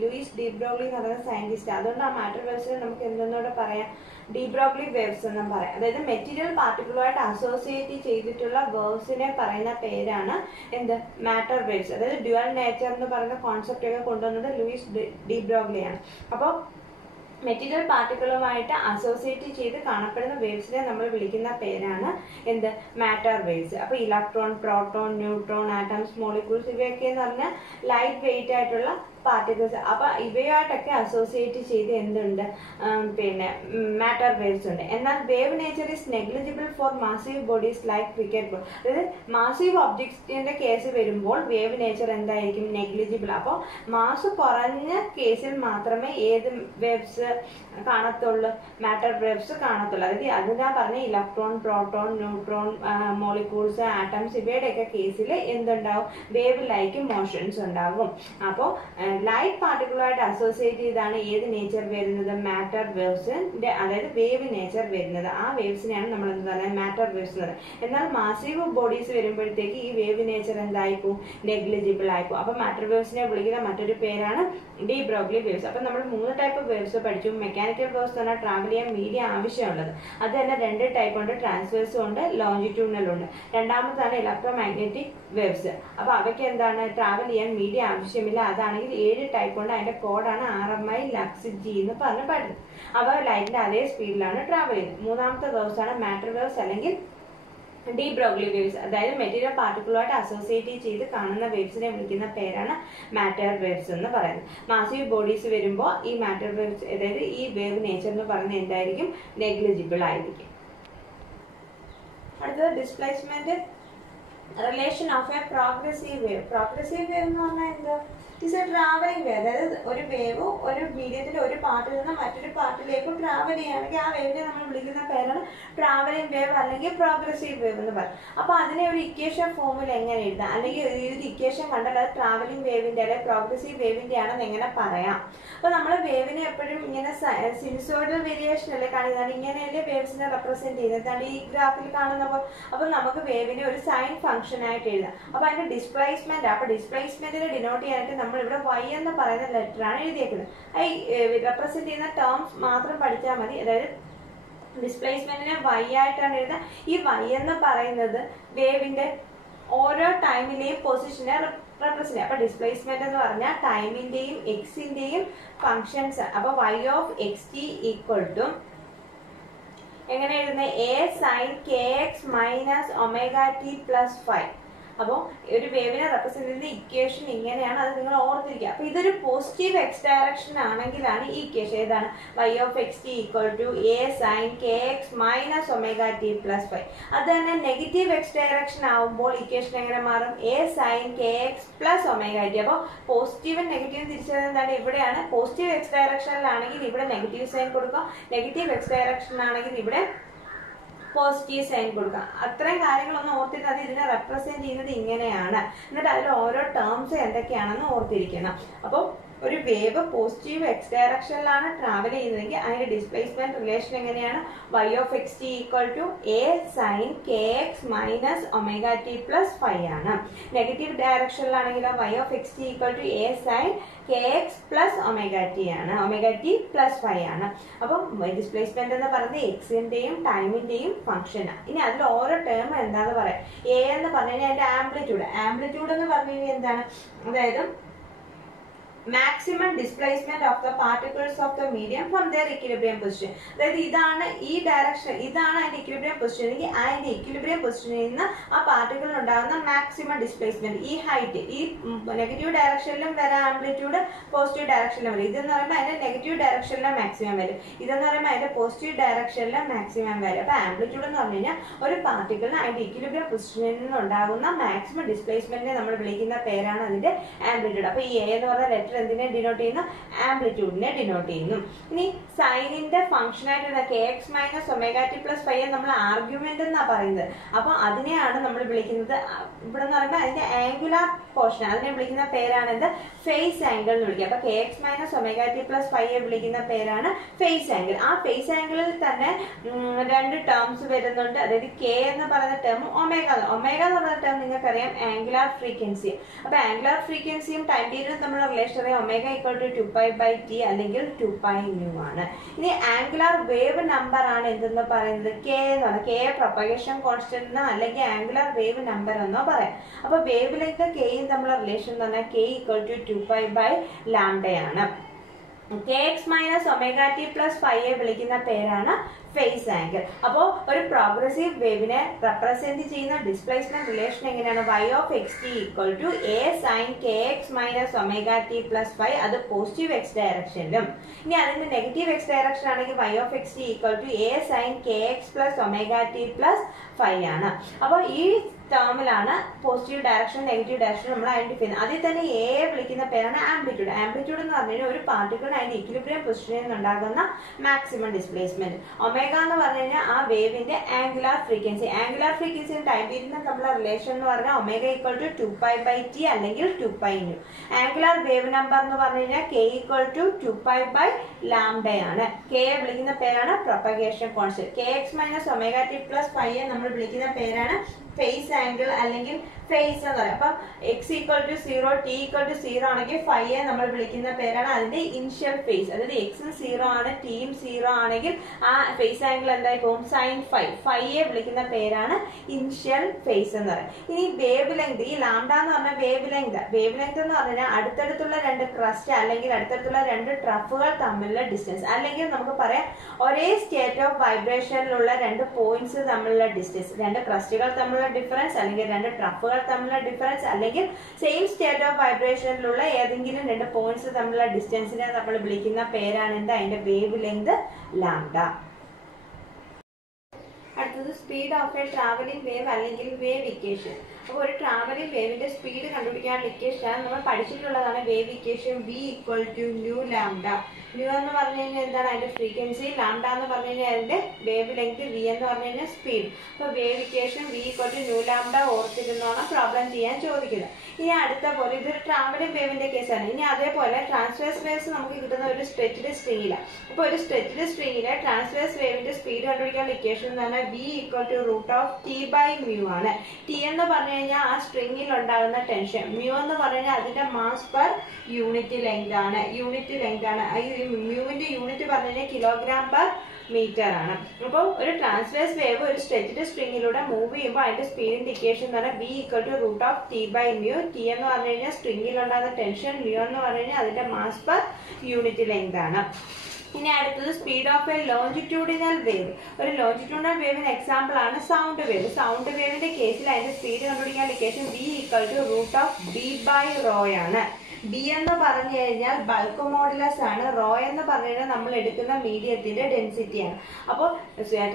ലൂയിസ് ഡി ബ്രോഗ്ലി എന്ന് പറയുന്ന സയന്റിസ്റ്റ്. അതുകൊണ്ട് ആ മാറ്റർ വേവ്സിനെ നമുക്ക് എന്തെന്നോട് പറയാം? ഡി ബ്രോഗ്ലി വേവ്സ് എന്നും പറയാം. അതായത് മെറ്റീരിയൽ പാർട്ടിക്കിളുമായിട്ട് അസോസിയേറ്റ് ചെയ്തിട്ടുള്ള വേവ്സിനെ പറയുന്ന പേരാണ് എന്ത്? Matter waves. അതായത് ഡ്യുവൽ നേച്ചർ എന്ന് പറയുന്ന കോൺസെപ്റ്റ് ഒക്കെ കൊണ്ടുവന്നത് ലൂയിസ് ഡി ബ്രോഗ്ലിയാണ്. അപ്പോൾ മെറ്റീരിയൽ പാർട്ടിക്കിളുമായിട്ട് അസോസിയേറ്റ് ചെയ്ത് കാണപ്പെടുന്ന വേവ്സിനെ നമ്മൾ വിളിക്കുന്ന പേരാണ് എന്ത്? Matter waves. അപ്പൊ electron, proton, neutron, atoms, molecules ഇവയൊക്കെ എന്ന് പറഞ്ഞാൽ ലൈറ്റ് വെയിറ്റ് ആയിട്ടുള്ള പാർട്ടിക്കിൾസ്. അപ്പൊ ഇവയായിട്ടൊക്കെ അസോസിയേറ്റ് ചെയ്ത് എന്തുണ്ട്? പിന്നെ മാറ്റർ വേവ്സ് ഉണ്ട്. എന്നാൽ wave nature is negligible for massive bodies like cricket ball. അതായത് മാസീവ് ഒബ്ജക്റ്റിന്റെ കേസ് വരുമ്പോൾ വേവ് നേച്ചർ എന്തായിരിക്കും? നെഗ്ലിജിബിൾ. അപ്പോൾ മാസ് കുറഞ്ഞ കേസിൽ മാത്രമേ ഏത് വേവ്സ് കാണത്തുള്ളൂ? മാറ്റർ വേവ്സ് കാണത്തുള്ളൂ. അതായത് അത് ഞാൻ പറഞ്ഞ electron, proton, neutron, molecules, atoms ഇവയുടെയൊക്കെ കേസിൽ എന്തുണ്ടാവും? വേവ് ലൈക്ക് മോഷൻസ് ഉണ്ടാകും. അപ്പോൾ ലൈറ്റ് പാർട്ടിക്കിളുമായിട്ട് അസോസിയേറ്റ് ചെയ്താണ് ഏത് നേച്ചർ വരുന്നത്? മാറ്റർ വേവ്സിന്റെ, അതായത് വേവ് നേച്ചർ വരുന്നത്. ആ വേവ്സിനെയാണ് നമ്മൾ എന്ത് പറയുന്നത്? മാറ്റർ വേവ്സ് എന്ന് പറയുന്നത്. എന്നാൽ മാസീവ് ബോഡീസ് വരുമ്പോഴത്തേക്ക് ഈ വേവ് നേച്ചർ എന്തായിപ്പോ? നെഗ്ലിജിബിൾ ആയിപ്പോ. അപ്പൊ മാറ്റർ വേവ്സിനെ വിളിക്കുന്ന മറ്റൊരു പേരാണ് ഡി ബ്രോഗ്ലി വേവ്സ്. അപ്പൊ നമ്മൾ 3 ടൈപ്പ് വേവ്സ് പഠിച്ചു. മെക്കാനിക്കൽ വേവ്സ് പറഞ്ഞാൽ ട്രാവൽ ചെയ്യാൻ മീഡിയം ആവശ്യമുള്ളത്. അത് തന്നെ 2 ടൈപ്പ് ഉണ്ട്. ട്രാൻസ്വേഴ്സും ഉണ്ട്, ലോഞ്ചിറ്റ്യൂഡിനലും ഉണ്ട്. രണ്ടാമതാണ് ഇലക്ട്രോമാഗ്നറ്റിക് വേവ്സ്. അപ്പൊ അവയ്ക്ക് എന്താണ്? ട്രാവൽ ചെയ്യാൻ മീഡിയം ആവശ്യമില്ല. അതാണെങ്കിൽ 7 ടൈപ്പ് ഉണ്ട്. അതിന്റെ കോഡാണ് RMI ലക്സ് G എന്ന് പറഞ്ഞ് പഠിച്ചു. അവ ലൈറ്റിന്റെ അതേ സ്പീഡിലാണ് ട്രാവൽ ചെയ്യുന്നത്. മൂന്നാമത്തെ വേവ്സ് ആണ് മാറ്റർ വേവ്സ് അല്ലെങ്കിൽ ഡി ബ്രോഗ്ലി വേവ്സ്. അതായത് മെറ്റീരിയൽ പാർട്ടിക്കിളുമായിട്ട് അസോസിയേറ്റ് ചെയ്ത് കാണുന്ന വേവ്സിനെ വിളിക്കുന്ന പേരാണ് മാറ്റർ വേവ്സ് എന്ന് പറയുന്നത്. മാസീവ് ബോഡീസ് വരുമ്പോൾ ഈ മാറ്റർ വേവ്സ്, അതായത് ഈ വേവ് നേച്ചർ എന്ന് പറയുന്നത് എന്തായിരിക്കും? നെഗ്ലിജിബിൾ ആയിരിക്കും. അടുത്തത് displacement relation of A progressive wave. Progressive wave എന്ന് പറഞ്ഞാൽ എന്താ? Is A travelling wave. അതായത് ഒരു വേവ് ഒരു മീഡിയത്തിന്റെ ഒരു പാർട്ടിൽ നിന്ന് മറ്റൊരു പാർട്ടിലേക്ക് ട്രാവൽ ചെയ്യുകയാണെങ്കിൽ ആ വേവിനെ നമ്മൾ വിളിക്കുന്ന പേരാണ് ട്രാവലിംഗ് വേവ് അല്ലെങ്കിൽ പ്രോഗ്രസീവ് വേവ് എന്ന് പറയും. അപ്പൊ അതിനെ ഒരു ഇക്വേഷൻ ഫോമിൽ എങ്ങനെ എഴുതാം? അല്ലെങ്കിൽ ഈ ഒരു ഇക്വേഷൻ കണ്ടാൽ അത് ട്രാവലിംഗ് വേവിന്റെ അല്ലെങ്കിൽ പ്രോഗ്രസീവ് വേവിന്റെ ആണെന്ന് എങ്ങനെ പറയാം? അപ്പൊ നമ്മൾ വേവിനെ എപ്പോഴും ഇങ്ങനെ സിനുസോയിഡൽ വേരിയേഷൻ അല്ലേ കാണിക്കുന്നത്? ഇങ്ങനെയല്ലേ വേവ്സിനെ റെപ്രസെന്റ് ചെയ്യുന്നത്? ഈ ഗ്രാഫിൽ കാണുന്ന പോലെ. അപ്പൊ നമുക്ക് വേവിനെ ഒരു സൈൻ ഫംഗ്ഷൻ ആയിട്ട് എഴുതാം. അപ്പൊ അതിന്റെ ഡിസ്പ്ലേസ്മെന്റ്, അപ്പൊ ഡിസ്പ്ലേസ്മെന്റിനെ ഡിനോട്ട് ചെയ്യാനായിട്ട് നമ്മൾ ഇവിടെ y എന്ന് പറയുന്ന ലെറ്റർ ആണ് എഴുതിയേക്കുന്നത്. റെപ്രസെന്റ് ചെയ്യുന്ന ടേംസ് മാത്രം പഠിച്ചാൽ മതി. അതായത് ഡിസ്പ്ലേസ്മെന്റിനെ y ആയിട്ടാണ് എഴുതുക. ഈ y എന്ന് പറയുന്നത് വേവിന്റെ ഓരോ ടൈമിലെയും പൊസിഷനെ റെപ്രസെന്റ് ചെയ്യും. അപ്പൊ ഡിസ്പ്ലേസ്മെന്റ് എന്ന് പറഞ്ഞാൽ ടൈമിന്റെയും എക്സിന്റെയും ഫംഗ്ഷൻസ്. അപ്പൊ y of xt equal to എങ്ങനെ എഴുതുന്നത്? a sin kx minus omega t plus 5. അപ്പോൾ ഒരു വേവിനെ റെപ്രസെന്റ് ചെയ്യുന്ന ഇക്വേഷൻ ഇങ്ങനെയാണ്, അത് നിങ്ങൾ ഓർത്തിരിക്കുക. അപ്പൊ ഇതൊരു പോസിറ്റീവ് എക്സ് ഡയറക്ഷൻ ആണെങ്കിലാണ് ഈ ഇക്വേഷൻ ഏതാണ് y of xt equal to a sin kx minus omega t plus phi. അത് തന്നെ നെഗറ്റീവ് എക്സ് ഡയറക്ഷൻ ആവുമ്പോൾ ഇക്വേഷൻ എങ്ങനെ മാറും? a sin kx plus omega t. അപ്പോൾ പോസിറ്റീവും നെഗറ്റീവും തിരിച്ചറിയുന്നത് ഇവിടെയാണ്. പോസിറ്റീവ് എക്സ് ഡയറക്ഷനിലാണെങ്കിൽ ഇവിടെ നെഗറ്റീവ് സൈൻ കൊടുക്കാം, നെഗറ്റീവ് എക്സ് ഡയറക്ഷനിലാണെങ്കിൽ ഇവിടെ പോസിറ്റീവ് സൈൻ കൊടുക്കാം. അത്രയും കാര്യങ്ങളൊന്നും ഓർത്തിട്ട് അത് ഇതിനെ റെപ്രസെന്റ് ചെയ്യുന്നത് ഇങ്ങനെയാണ്. എന്നിട്ട് അതിൽ ഓരോ ടേംസ് എന്തൊക്കെയാണെന്ന് ഓർത്തിരിക്കണം. അപ്പോൾ ഒരു വേവ് പോസിറ്റീവ് എക്സ് ഡയറക്ഷനിലാണ് ട്രാവൽ ചെയ്യുന്നതെങ്കിൽ അതിന്റെ ഡിസ്പ്ലേസ്മെന്റ് റിലേഷൻ എങ്ങനെയാണ്? y of xt equal to a sin kx minus omega t plus phi ആണ്. നെഗറ്റീവ് ഡയറക്ഷനിലാണെങ്കിൽ y of xt equal to a sin kx plus omega t ആണ്, omega t plus phi ആണ്. അപ്പം displacement എന്ന് പറയുന്നത് എക്സിന്റെയും ടൈമിന്റെയും function ആണ്. ഇനി അതിൽ ഓരോ ടേം എന്താന്ന് പറയാം. a എന്ന് പറഞ്ഞു കഴിഞ്ഞാൽ അതിന്റെ ആംപ്ലിറ്റ്യൂഡ്. ആംപ്ലിറ്റ്യൂഡ് എന്ന് പറഞ്ഞു കഴിഞ്ഞാൽ എന്താണ്? അതായത് maximum displacement of the particles of the medium from their equilibrium position. അതായത് ഇതാണ് ഈ ഡയറക്ഷൻ, ഇതാണ് അതിന്റെ ഇക്വിലിബ്രിയം പൊസിഷൻ എങ്കിൽ അതിന്റെ ഇക്വിലിബ്രിയം പൊസിഷനിൽ നിന്ന് ആ പാർട്ടിക്കിൾ ഉണ്ടാകുന്ന മാക്സിമം ഡിസ്പ്ലേസ്മെന്റ്, ഈ ഹൈറ്റ്, ഈ നെഗറ്റീവ് ഡയറക്ഷനിലും വരാം ആംപ്ലിറ്റ്യൂഡ്, പോസിറ്റീവ് ഡയറക്ഷനിലും വരും. ഇതെന്ന് പറയുമ്പോൾ അതിന്റെ നെഗറ്റീവ് ഡയറക്ഷനിലെ മാക്സിമം വരും, ഇതെന്ന് പറയുമ്പോൾ അതിന്റെ പോസിറ്റീവ് ഡയറക്ഷനിലെ മാക്സിമം വരും. അപ്പൊ ആംപ്ലിറ്റ്യൂഡ് എന്ന് പറഞ്ഞു കഴിഞ്ഞാൽ ഒരു പാർട്ടിക്കിളിന് അതിന്റെ ഇക്വിലിബ്രിയം പൊസിഷനിൽ നിന്നുണ്ടാകുന്ന മാക്സിമം ഡിസ്പ്ലേസ്മെന്റിനെ നമ്മൾ വിളിക്കുന്ന പേരാണ് അതിന്റെ ആംപ്ലിറ്റ്യൂഡ്. അപ്പൊ ഈ എ എന്ന് പറഞ്ഞ ലെറ്റർ എന്തിനെ ഡിനോട്ട് ചെയ്യുന്നു? ആംപ്ലിറ്റ്യൂഡിനെ ഡിനോട്ട് ചെയ്യുന്നു. ഇനി സൈനിന്റെ ഫംഗ്ഷൻ ആയിട്ട് K X minus omega T plus five നമ്മൾ ആർഗ്യുമെന്റ് എന്നാ പറയുന്നത്. അപ്പൊ അതിനെയാണ് നമ്മൾ വിളിക്കുന്നത്, ഇവിടെ എന്ന് പറയുമ്പോൾ അതിന്റെ ആംഗുലാർ പോർഷൻ, അതിനെ വിളിക്കുന്ന പേരാണ് എന്ത്? ഫേസ് ആംഗിൾ എന്ന് വിളിക്കുക. അപ്പൊ K X minus omega T plus five വിളിക്കുന്ന പേരാണ് ഫേസ് ആംഗിൾ. ആ ഫേസ് ആംഗിളിൽ തന്നെ രണ്ട് ടേംസ് വരുന്നുണ്ട്. അതായത് കെ എന്ന് പറയുന്ന ടേം, ഒമേഗ എന്ന് പറയുന്ന ടേം നിങ്ങൾക്കറിയാം ആംഗുലാർ ഫ്രീക്വൻസി. അപ്പൊ ആംഗുലാർ ഫ്രീക്വൻസിയും ടൈം പീരിയഡും തമ്മിലുള്ള relation omega equal to 2π/t അല്ലെങ്കിൽ 2π ആണ്. ഇനി ആംഗുലാർ വേവ് നമ്പർ ആണ് എന്തെന്ന് പറയുന്നത്? കെ എന്ന് പറയുന്നത്. കെ പ്രൊപ്പഗേഷൻ കോൺസ്റ്റന്റ് എന്നോ അല്ലെങ്കിൽ ആംഗുലാർ വേവ് നമ്പർ എന്നോ പറയാം. അപ്പൊ വേവ് ലെങ്ത് കെയും തമ്മിലുള്ള റിലേഷൻ എന്ന് പറഞ്ഞാൽ കെ ഈക്വൽ ടു 2π/λ ആണ്. K X minus omega T plus five വിളിക്കുന്ന പേരാണ് ഫേസ് ആംഗിൾ. അപ്പോൾ ഒരു പ്രോഗ്രസീവ് വേവിനെ റെപ്രസെന്റ് ചെയ്യുന്ന ഡിസ്പ്ലേസ്മെന്റ് റിലേഷൻ എങ്ങനെയാണ്? y of xt equal to a sin kx minus omega t plus phi. അത് പോസിറ്റീവ് എക്സ് ഡയറക്ഷനിലും. ഇനി അതിന്റെ നെഗറ്റീവ് എക്സ് ഡയറക്ഷൻ ആണെങ്കിൽ y of xt equal to a sin kx plus omega t plus phi ആണ്. അപ്പോൾ ഈ ടേമിലാണ് positive direction negative direction നമ്മൾ identify ചെയ്യുന്നത്. അതിൽ തന്നെ എ വിളിക്കുന്ന പേരാണ് ആംപ്ലിറ്റ്യൂഡ്. ആംപ്ലിറ്റ്യൂഡ് എന്ന് പറഞ്ഞു കഴിഞ്ഞാൽ ഒരു പാർട്ടിക്കിളിന് അതിന്റെ ഇക്വിലിബ്രിയം പൊസിഷനിൽ നിന്നുണ്ടാകുന്ന മാക്സിമം ഡിസ്പ്ലേസ്മെന്റ്. ഒമേഗ എന്ന് പറഞ്ഞു കഴിഞ്ഞാൽ ആ വേവിന്റെ ആംഗുലാർ ഫ്രീക്വൻസി. ആംഗുലാർ ഫ്രീക്വൻസിയും ടൈം പീരിയഡിനും തമ്മിലുള്ള റിലേഷൻ എന്ന് പറഞ്ഞാൽ ഒമേഗ ഈക്വൽ ടു 2π/t അല്ലെങ്കിൽ 2π. ആംഗുലാർ വേവ് നമ്പർ എന്ന് പറഞ്ഞു കഴിഞ്ഞാൽ കെ ഈക്വൽ ടു 2π/λ ആണ്. കെ വിളിക്കുന്ന പേരാണ് propagation constant. K X minus omega T plus five നമ്മൾ വിളിക്കുന്ന പേരാണ് ഫേസ് ആംഗിൾ അല്ലെങ്കിൽ ഫേസ് എന്ന് പറയും. അപ്പൊ x equal to 0, t equal to 0 ആണെങ്കിൽ ഫൈവ് നമ്മൾ വിളിക്കുന്ന പേരാണ് അതിന്റെ ഇനിഷ്യൽ ഫേസ്. അതായത് എക്സും 0 ആണ്, ടിയും 0 ആണെങ്കിൽ ആ ഫേസ് ആംഗിൾ എന്തായി പോകും? Sign five. ഫൈവ് വിളിക്കുന്ന പേരാണ് ഇനിഷ്യൽ ഫേസ് എന്ന് പറയും. ഇനി വേവ് ലെങ്ത്, ഈ ലാംഡ എന്ന് പറഞ്ഞ വേവ് ലെങ്ത്. വേവ് ലെങ്ത് എന്ന് പറഞ്ഞാൽ അടുത്തടുത്തുള്ള രണ്ട് ക്രസ്റ്റ് അല്ലെങ്കിൽ അടുത്തടുത്തുള്ള രണ്ട് ട്രഫുകൾ തമ്മിലുള്ള ഡിസ്റ്റൻസ്, അല്ലെങ്കിൽ നമുക്ക് പറയാം ഒരേ സ്റ്റേറ്റ് ഓഫ് വൈബ്രേഷനിലുള്ള രണ്ട് പോയിന്റ്സ് തമ്മിലുള്ള ഡിസ്റ്റൻസ്. രണ്ട് ക്രസ്റ്റുകൾ തമ്മിലുള്ള ഡിഫറൻസ് അല്ലെങ്കിൽ രണ്ട് ട്രഫുകൾ തമ്മിലുള്ള ഡിഫറൻസ് അല്ലെങ്കിൽ സെയിം സ്റ്റേറ്റ് ഓഫ് വൈബ്രേഷനിലുള്ള ഏതെങ്കിലും രണ്ട് പോയിന്റ്സ് തമ്മിലുള്ള ഡിസ്റ്റൻസിനെ നമ്മൾ വിളിക്കുന്ന പേരാണ് എന്ത്? അതിന്റെ വേവ് ലെങ്ത് ലാംഡ. അടുത്തത് speed of a travelling wave അല്ലെങ്കിൽ വേവ് ഇക്വേഷൻ. അപ്പോൾ ഒരു ട്രാവലിംഗ് വേവിന്റെ സ്പീഡ് കണ്ടുപിടിക്കാനുള്ള ഇക്വേഷൻ നമ്മൾ പഠിച്ചിട്ടുള്ളതാണ്. Wave equation v equal to nu lambda. Nu എന്ന് പറഞ്ഞു കഴിഞ്ഞാൽ എന്താണ്? അതിന്റെ ഫ്രീക്വൻസി. ലാംഡ എന്ന് പറഞ്ഞു കഴിഞ്ഞാൽ അതിന്റെ വേവ് ലെങ്ത്. v എന്ന് പറഞ്ഞു കഴിഞ്ഞാൽ സ്പീഡ്. അപ്പോൾ wave equation v equal to nu lambda ഓർത്തിരുന്നോണം പ്രോബ്ലം ചെയ്യാൻ ചോദിക്കുന്നത്. ഇനി അടുത്ത പോലെ ഇതൊരു ട്രാവലിംഗ് വേവിന്റെ കേസാണ്. ഇനി അതേപോലെ ട്രാൻസ്വേഴ്സ് വേവ്സ് നമുക്ക് കിട്ടുന്ന ഒരു സ്ട്രെച്ച്ഡ് സ്ട്രിങ്ങിലാണ്. അപ്പോൾ ഒരു സ്ട്രെച്ച്ഡ് സ്ട്രിങ്ങിലെ ട്രാൻസ്വേഴ്സ് വേവിന്റെ സ്പീഡ് കണ്ടുപിടിക്കാനുള്ള ഇക്വേഷൻ എന്ന് പറഞ്ഞാൽ v ഈക്വൽ ടു √T/μ ആണ്. ടി എന്ന് പറഞ്ഞു കഴിഞ്ഞാൽ ആ സ്ട്രിങ്ങിൽ ഉണ്ടാകുന്ന ടെൻഷൻ, മ്യൂ എന്ന് പറഞ്ഞു കഴിഞ്ഞാൽ അതിന്റെ മാസ് പെർ യൂണിറ്റ് ലെങ്ത് ആണ്. യൂണിറ്റ് ലെങ്ത് ആണ്. മ്യൂവിന്റെ യൂണിറ്റ് പറഞ്ഞു കഴിഞ്ഞാൽ കിലോഗ്രാം പെർ മീറ്റർ ആണ്. അപ്പോൾ ഒരു ട്രാൻസ്വേഴ്സ് വേവ് ഒരു സ്ട്രെച്ച്ഡ് സ്ട്രിങ്ങിലൂടെ മൂവ് ചെയ്യുമ്പോൾ അതിന്റെ സ്പീഡിന്റെ ഇക്വേഷൻ എന്ന് പറഞ്ഞാൽ v equal to √T/μ. T എന്ന് പറഞ്ഞു കഴിഞ്ഞാൽ സ്ട്രിങ്ങിൽ ഉണ്ടാകുന്ന ടെൻഷൻ, മ്യൂ എന്ന് പറഞ്ഞു കഴിഞ്ഞാൽ അതിന്റെ മാസ് പെർ യൂണിറ്റ് ലെങ്ത് ആണ്. ഇനി അടുത്തത് speed of A longitudinal wave. ഒരു ലോഞ്ചിറ്റ്യൂഡിനൽ വേവിന് എക്സാമ്പിൾ ആണ് സൗണ്ട് വേവ്. സൗണ്ട് വേവിന്റെ കേസിൽ അതിന്റെ സ്പീഡ് കണ്ടുപിടിക്കാൻ ഇക്വേഷൻ v = √b/ρ ആണ്. ബി എന്ന് പറഞ്ഞു കഴിഞ്ഞാൽ ബൾക്ക് മോഡുലസ് ആണ്. റോ എന്ന് പറഞ്ഞു കഴിഞ്ഞാൽ നമ്മൾ എടുക്കുന്ന മീഡിയത്തിന്റെ ഡെൻസിറ്റി ആണ്. അപ്പോൾ